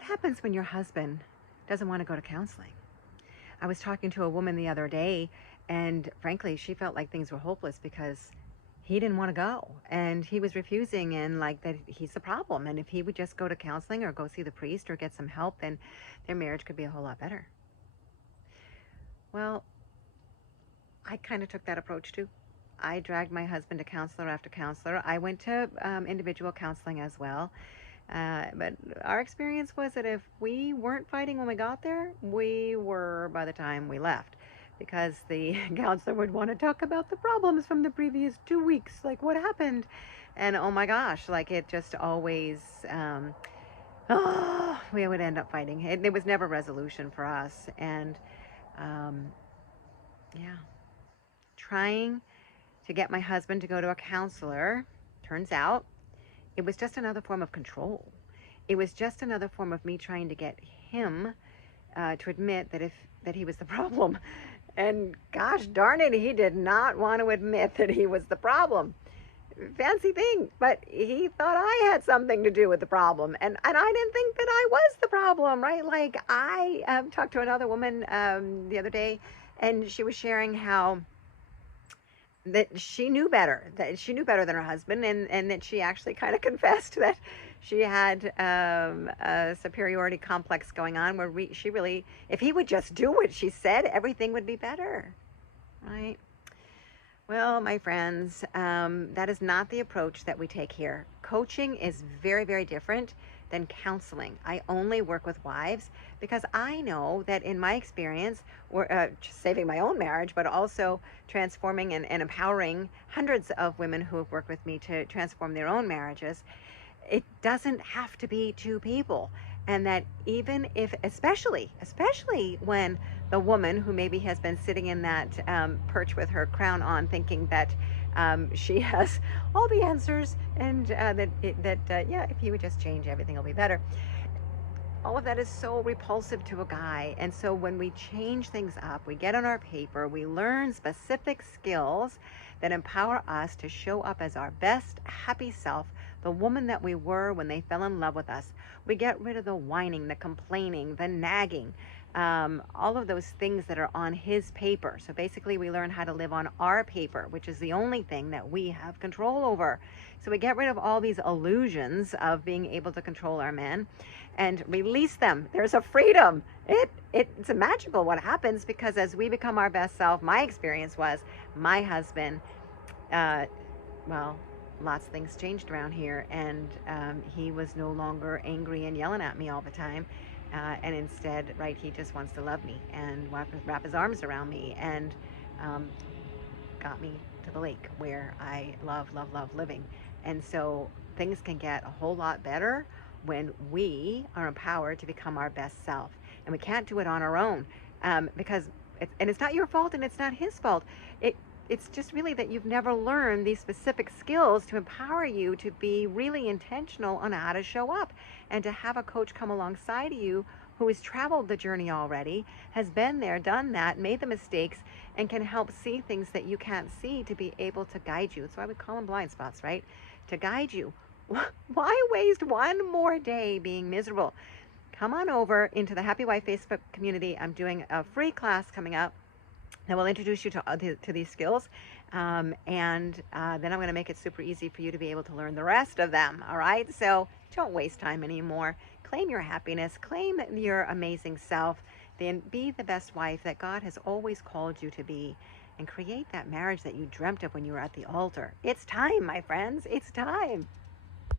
What happens when your husband doesn't want to go to counseling? I was talking to a woman the other day, and frankly, she felt like things were hopeless because he didn't want to go and he was refusing, and like that he's the problem. And if he would just go to counseling or go see the priest or get some help, then their marriage could be a whole lot better. Well, I kind of took that approach too. I dragged my husband to counselor after counselor. I went to individual counseling as well. But our experience was that if we weren't fighting when we got there, we were by the time we left. Because the counselor would want to talk about the problems from the previous 2 weeks, like what happened. And oh my gosh, like it just always, we would end up fighting. There was never resolution for us. And um, yeah, trying to get my husband to go to a counselor, turns out it was just another form of control. It was just another form of me trying to get him to admit that he was the problem. And gosh darn it, he did not want to admit that he was the problem. Fancy thing, but he thought I had something to do with the problem, and I didn't think that I was the problem, right? Like I talked to another woman the other day, and she was sharing how that she knew better, than her husband, and that she actually kind of confessed that she had a superiority complex going on where she really, if he would just do what she said, everything would be better, right? Well, my friends, that is not the approach that we take here. Coaching is very, very different than counseling. I only work with wives because I know that in my experience, we're just saving my own marriage, but also transforming and empowering hundreds of women who have worked with me to transform their own marriages. It doesn't have to be two people. And that even if, especially when the woman who maybe has been sitting in that perch with her crown on, thinking that she has all the answers, and yeah, if he would just change, everything will be better. All of that is so repulsive to a guy. And so when we change things up, we get on our paper, we learn specific skills that empower us to show up as our best, happy self, the woman that we were when they fell in love with us. We get rid of the whining, the complaining, the nagging, all of those things that are on his paper. So basically we learn how to live on our paper, which is the only thing that we have control over. So we get rid of all these illusions of being able to control our men and release them. There's a freedom. It's a magical what happens, because as we become our best self, my experience was my husband, well, lots of things changed around here, and he was no longer angry and yelling at me all the time. And instead, right, he just wants to love me and wrap his arms around me, and got me to the lake where I love living. And so things can get a whole lot better when we are empowered to become our best self. And we can't do it on our own, because it's not your fault and it's not his fault. It's just really that you've never learned these specific skills to empower you to be really intentional on how to show up, and to have a coach come alongside of you who has traveled the journey already, has been there, done that, made the mistakes, and can help see things that you can't see, to be able to guide you. So I would call them blind spots, right? To guide you. Why waste one more day being miserable? Come on over into the Happy Wife Facebook community. I'm doing a free class coming up that will introduce you to these skills, and then I'm going to make it super easy for you to be able to learn the rest of them. All right, so don't waste time anymore. Claim your happiness, claim your amazing self, then be the best wife that God has always called you to be, and create that marriage that you dreamt of when you were at the altar. It's time, my friends, it's time.